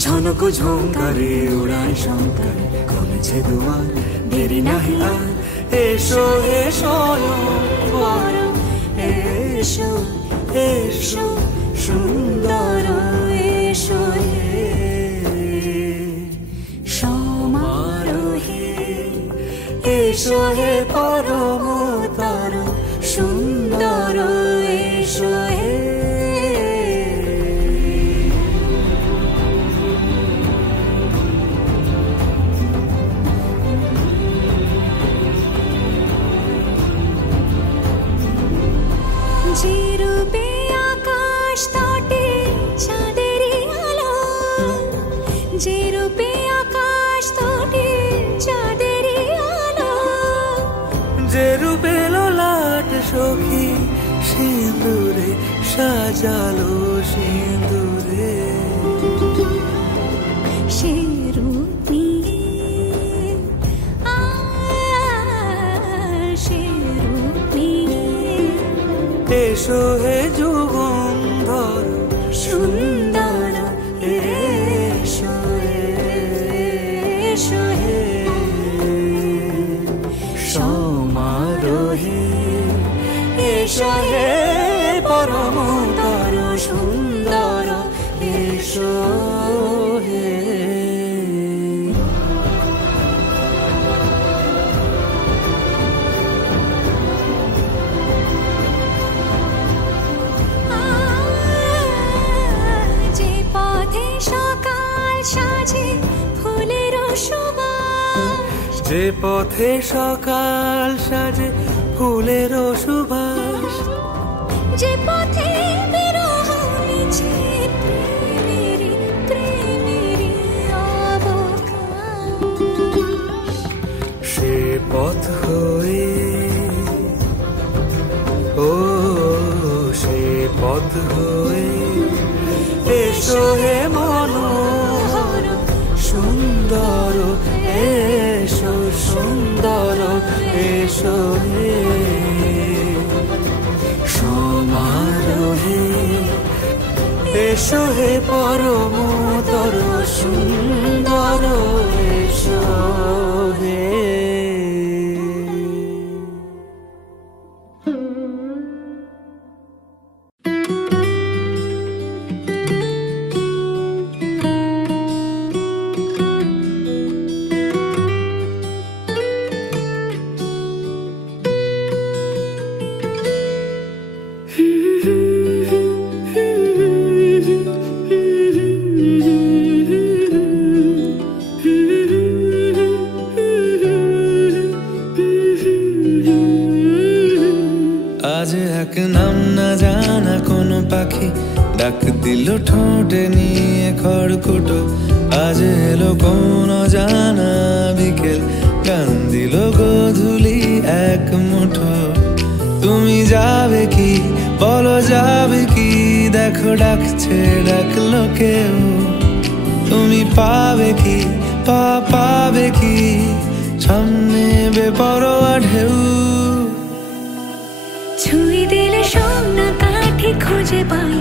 ঝনক ঝঙ্কারে উড়ায় শঙ্কারে খুলেছে দুয়ার, দেরি নাহি আর, এসো এসো পরম, এসো এসো সুন্দর, এসো হে সমারোহে, এসো হে পরমতর সুন্দর, এসো হে। যে রূপে আকাশ তটে চাঁদেরই আলো, যে রূপে আকাশ তটে চাঁদেরই আলো, যে রূপে ললাট সখী সিঁদুরে সাজালো সিঁদুরে, সে রূপ নিয়ে সে রূপ নিয়ে এসো হে যুগন্ধর সুন্দর, এসো এসো হে সমারোহে, এসো হে পরমতর সুন্দর, এসো হে। যে পথে সকাল সাজে ফুলের সুবাস, যে পথে সকাল সাজে ফুলের সুবাস, যে পথে বিরহ মিছে প্রেমেরই প্রেমেরই অবকাশ, সে পথ হয়ে ও সে পথ হয়ে এসো হে মনোহর সুন্দর, এসো সুন্দর, এসো হে সমারোহে, এসো হে পরমতর সুন্দর, এসো হে। আজ এক নাম না জানা কোন পাখি ডাক দিল ঠোঁটে নিয়ে খড়কুটো, আজ এলো কোন জানা বিকেল গান দিল গোধূলি এক মুঠো। তুমি যাবে কি বলো যাবে কি, দেখো ডাকছে ডাকলো কেউ, তুমি পাবে কি পাবে কি সামনে বেপরোয়া ঢেউ। ছুঁই দিলে সোনা কাঠি খুঁজে পাই